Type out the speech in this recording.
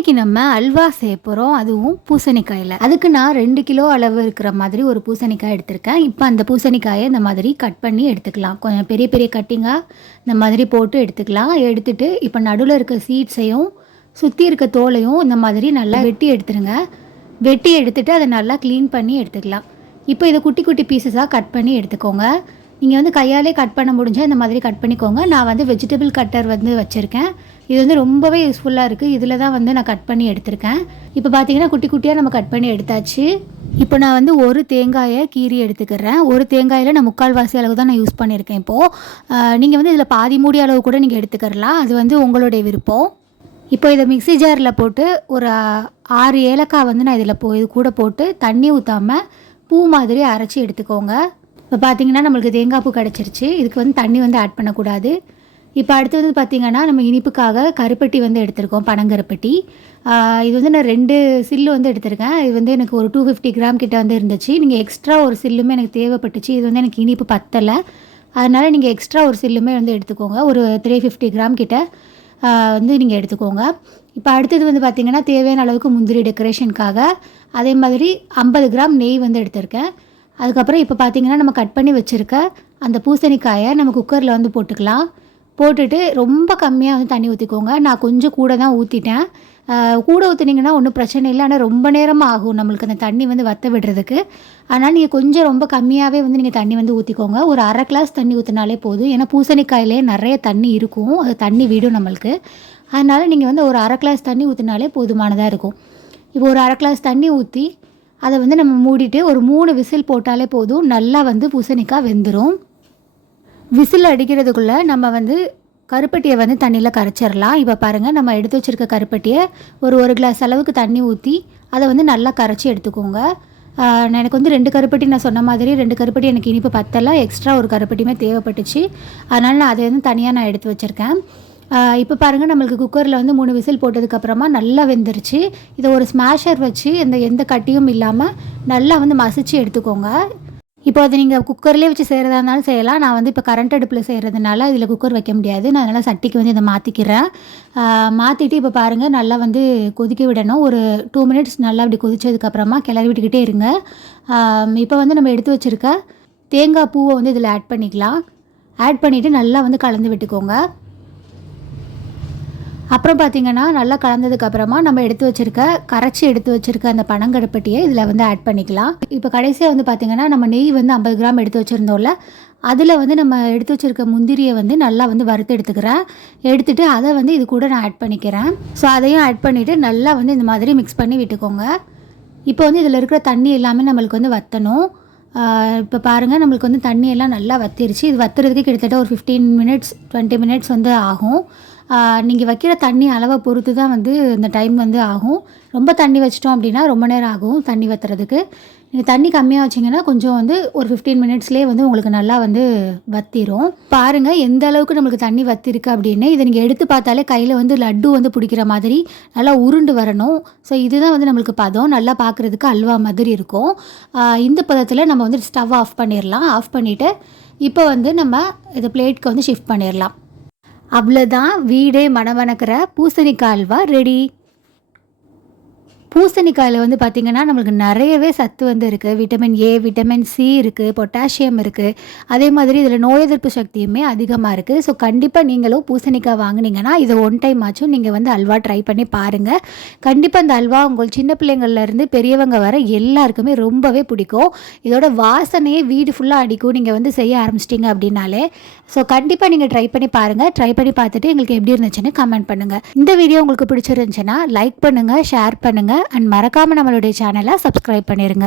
இன்றைக்கி நம்ம அல்வா செய்ய போகிறோம், அதுவும் பூசணிக்காயில். அதுக்கு நான் 2 கிலோ அளவு இருக்கிற மாதிரி ஒரு பூசணிக்காய் எடுத்திருக்கேன். இப்போ அந்த பூசணிக்காயை இந்த மாதிரி கட் பண்ணி எடுத்துக்கலாம். கொஞ்சம் பெரிய பெரிய கட்டிங்காக இந்த மாதிரி போட்டு எடுத்துக்கலாம். எடுத்துகிட்டு இப்போ நடுவில் இருக்க சீட்ஸையும் சுற்றி இருக்க தோலையும் இந்த மாதிரி நல்லா வெட்டி எடுத்துருங்க. வெட்டி எடுத்துகிட்டு அதை நல்லா க்ளீன் பண்ணி எடுத்துக்கலாம். இப்போ இதை குட்டி குட்டி பீசஸாக கட் பண்ணி எடுத்துக்கோங்க. நீங்கள் வந்து கையாலே கட் பண்ண முடிஞ்சால் இந்த மாதிரி கட் பண்ணிக்கோங்க. நான் வந்து வெஜிடபிள் கட்டர் வந்து வச்சுருக்கேன். இது வந்து ரொம்பவே யூஸ்ஃபுல்லாக இருக்குது. இதில் தான் வந்து நான் கட் பண்ணி எடுத்திருக்கேன். இப்போ பார்த்தீங்கன்னா குட்டி குட்டியாக நம்ம கட் பண்ணி எடுத்தாச்சு. இப்போ நான் வந்து ஒரு தேங்காயை கீறி எடுத்துக்கிறேன். ஒரு தேங்காயில் நான் 3/4 அளவு தான் நான் யூஸ் பண்ணியிருக்கேன். இப்போது நீங்கள் வந்து இதில் பாதி மூடி அளவு கூட நீங்கள் எடுத்துக்கிறலாம். அது வந்து உங்களுடைய விருப்பம். இப்போ இதை மிக்ஸி ஜாரில் போட்டு ஒரு 6 ஏலக்காய் வந்து நான் இதில் இது கூட போட்டு தண்ணி ஊற்றாமல் பூ மாதிரி அரைச்சி எடுத்துக்கோங்க. இப்போ பார்த்தீங்கன்னா நம்மளுக்கு தேங்காய் பூ கிடச்சிருச்சு. இதுக்கு வந்து தண்ணி வந்து ஆட் பண்ணக்கூடாது. இப்போ அடுத்து வந்து பார்த்திங்கன்னா நம்ம இனிப்புக்காக கருப்பட்டி வந்து எடுத்திருக்கோம், பனங்கருப்பட்டி. இது வந்து நான் 2 சில்லு வந்து எடுத்திருக்கேன். இது வந்து எனக்கு ஒரு 250 கிராம் கிட்ட வந்து இருந்துச்சு. நீங்கள் எக்ஸ்ட்ரா ஒரு சில்லுமே எனக்கு தேவைப்பட்டுச்சு. இது வந்து எனக்கு இனிப்பு பத்தலை, அதனால் நீங்கள் எக்ஸ்ட்ரா ஒரு சில்லுமே வந்து எடுத்துக்கோங்க. ஒரு 350 கிராம் கிட்ட வந்து நீங்கள் எடுத்துக்கோங்க. இப்போ அடுத்தது வந்து பார்த்திங்கன்னா தேவையான அளவுக்கு முந்திரி டெக்கரேஷனுக்காக, அதே மாதிரி 50 கிராம் நெய் வந்து எடுத்திருக்கேன். அதுக்கப்புறம் இப்போ பார்த்திங்கன்னா நம்ம கட் பண்ணி வச்சுருக்க அந்த பூசணிக்காயை நம்ம குக்கரில் வந்து போட்டுக்கலாம். போட்டுட்டு ரொம்ப கம்மியாக வந்து தண்ணி ஊற்றிக்கோங்க. நான் கொஞ்சம் கூட தான் ஊற்றிட்டேன். கூட ஊற்றுனீங்கன்னா ஒன்றும் பிரச்சனை இல்லை, ஆனால் ரொம்ப நேரமாக ஆகும் நம்மளுக்கு அந்த தண்ணி வந்து வற்ற விடுறதுக்கு. அதனால் நீங்கள் கொஞ்சம் ரொம்ப கம்மியாகவே வந்து நீங்கள் தண்ணி வந்து ஊற்றிக்கோங்க. ஒரு 1/2 கிளாஸ் தண்ணி ஊற்றினாலே போதும். ஏன்னா பூசணிக்காயிலே நிறைய தண்ணி இருக்கும், அது தண்ணி விடும் நம்மளுக்கு. அதனால் நீங்கள் வந்து ஒரு 1/2 கிளாஸ் தண்ணி ஊற்றினாலே போதுமானதாக இருக்கும். இப்போ ஒரு 1/2 கிளாஸ் தண்ணி ஊற்றி அதை வந்து நம்ம மூடிட்டு ஒரு 3 விசில் போட்டாலே போதும். நல்லா வந்து பூசணிக்காய் வெந்துடும். விசில் அடிக்கிறதுக்குள்ளே நம்ம வந்து கருப்பட்டியை வந்து தண்ணியில் கரைச்சிடலாம். இப்போ பாருங்கள், நம்ம எடுத்து வச்சுருக்க கருப்பட்டியை ஒரு கிளாஸ் அளவுக்கு தண்ணி ஊற்றி அதை வந்து நல்லா கரைச்சி எடுத்துக்கோங்க. எனக்கு வந்து 2 கருப்பட்டி, நான் சொன்ன மாதிரி 2 கருப்பட்டி எனக்கு இனிப்பு பத்தலை, எக்ஸ்ட்ரா ஒரு கருப்பட்டியுமே தேவைப்பட்டுச்சு. அதனால் நான் அதை வந்து தனியாக நான் எடுத்து வச்சுருக்கேன். இப்போ பாருங்கள், நம்மளுக்கு குக்கரில் வந்து 3 விசில் போட்டதுக்கப்புறமா நல்லா வெந்துருச்சு. இதை ஒரு ஸ்மாஷர் வச்சு எந்த கட்டியும் இல்லாமல் நல்லா வந்து மசிச்சு எடுத்துக்கோங்க. இப்போ அது நீங்கள் குக்கர்லேயே வச்சு செய்கிறதா இருந்தாலும் செய்யலாம். நான் வந்து இப்போ கரண்ட் அடுப்பில் செய்கிறதுனால இதில் குக்கர் வைக்க முடியாது. நான் அதனால் சட்டிக்கு வந்து இதை மாற்றிக்கிறேன். மாற்றிட்டு இப்போ பாருங்கள், நல்லா வந்து கொதிக்க விடணும். ஒரு 2 மினிட்ஸ் நல்லா அப்படி கொதிச்சதுக்கப்புறமா கிளறி விட்டுக்கிட்டே இருங்க. இப்போ வந்து நம்ம எடுத்து வச்சுருக்க தேங்காய் பூவை வந்து இதில் ஆட் பண்ணிக்கலாம். ஆட் பண்ணிவிட்டு நல்லா வந்து கலந்து விட்டுக்கோங்க. அப்புறம் பார்த்திங்கன்னா நல்லா கலந்ததுக்கப்புறமா நம்ம கரைச்சி எடுத்து வச்சுருக்க அந்த பனங்கருப்பட்டியை இதில் வந்து ஆட் பண்ணிக்கலாம். இப்போ கடைசியாக வந்து பார்த்திங்கன்னா நம்ம நெய் வந்து 50 கிராம் எடுத்து வச்சுருந்தோம்ல, அதில் வந்து நம்ம எடுத்து வச்சுருக்க முந்திரியை வந்து நல்லா வந்து வறுத்து எடுத்துக்கிறேன். எடுத்துகிட்டு அதை வந்து இது கூட நான் ஆட் பண்ணிக்கிறேன். ஸோ அதையும் ஆட் பண்ணிவிட்டு நல்லா வந்து இந்த மாதிரி மிக்ஸ் பண்ணி விட்டுக்கோங்க. இப்போ வந்து இதில் இருக்கிற தண்ணி எல்லாமே நம்மளுக்கு வந்து வற்றணும். இப்போ பாருங்கள், நம்மளுக்கு வந்து தண்ணியெல்லாம் நல்லா வற்றிருச்சு. இது வற்றுறதுக்கு கிட்டத்தட்ட ஒரு 15 மினிட்ஸ் 20 மினிட்ஸ் வந்து ஆகும். நீங்கள் வைக்கிற தண்ணி அளவை பொறுத்து தான் வந்து இந்த டைம் வந்து ஆகும். ரொம்ப தண்ணி வச்சிட்டோம் அப்படின்னா ரொம்ப நேரம் ஆகும் தண்ணி வற்றுறதுக்கு. நீங்கள் தண்ணி கம்மியாக வச்சிங்கன்னா கொஞ்சம் வந்து ஒரு 15 மினிட்ஸ்லேயே வந்து உங்களுக்கு நல்லா வந்து வற்றிரும். பாருங்கள் எந்த அளவுக்கு நம்மளுக்கு தண்ணி வற்றிருக்கு அப்படின்னு. இதை நீங்கள் எடுத்து பார்த்தாலே கையில் வந்து லட்டு வந்து பிடிக்கிற மாதிரி நல்லா உருண்டு வரணும். ஸோ இதுதான் வந்து நம்மளுக்கு பதம். நல்லா பார்க்குறதுக்கு அல்வா மாதிரி இருக்கும். இந்த பதத்தில் நம்ம வந்து ஸ்டவ் ஆஃப் பண்ணிடலாம். ஆஃப் பண்ணிவிட்டு இப்போ வந்து நம்ம இதை பிளேட்க்கு வந்து ஷிஃப்ட் பண்ணிடலாம். அவ்வளோதான், வீடே மணமணக்கிற பூசணிக்காய் அல்வா ரெடி. பூசணிக்காயில் வந்து பார்த்திங்கன்னா நம்மளுக்கு நிறையவே சத்து வந்து இருக்குது. விட்டமின் ஏ, விட்டமின் சி இருக்குது, பொட்டாசியம் இருக்குது. அதே மாதிரி இதில் நோய் எதிர்ப்பு சக்தியுமே அதிகமாக இருக்குது. ஸோ கண்டிப்பாக நீங்களும் பூசணிக்காய் வாங்கினீங்கன்னா இதை 1 டைம் ஆச்சும் நீங்கள் வந்து அல்வா ட்ரை பண்ணி பாருங்கள். கண்டிப்பாக இந்த அல்வா உங்கள் சின்ன பிள்ளைங்கள்லேருந்து பெரியவங்க வர எல்லாருக்குமே ரொம்பவே பிடிக்கும். இதோட வாசனையே வீடு ஃபுல்லாக அடிக்கும் நீங்கள் வந்து செய்ய ஆரம்பிச்சிட்டிங்க அப்படின்னாலே. ஸோ கண்டிப்பாக நீங்கள் ட்ரை பண்ணி பாருங்கள். ட்ரை பண்ணி பார்த்துட்டு எங்களுக்கு எப்படி இருந்துச்சுன்னு கமெண்ட் பண்ணுங்கள். இந்த வீடியோ உங்களுக்கு பிடிச்சிருந்துச்சுன்னா லைக் பண்ணுங்கள், ஷேர் பண்ணுங்கள் அண்ட் மறக்காமல் நம்மளுடைய சேனலை சப்ஸ்கிரைப் பண்ணிடுங்க.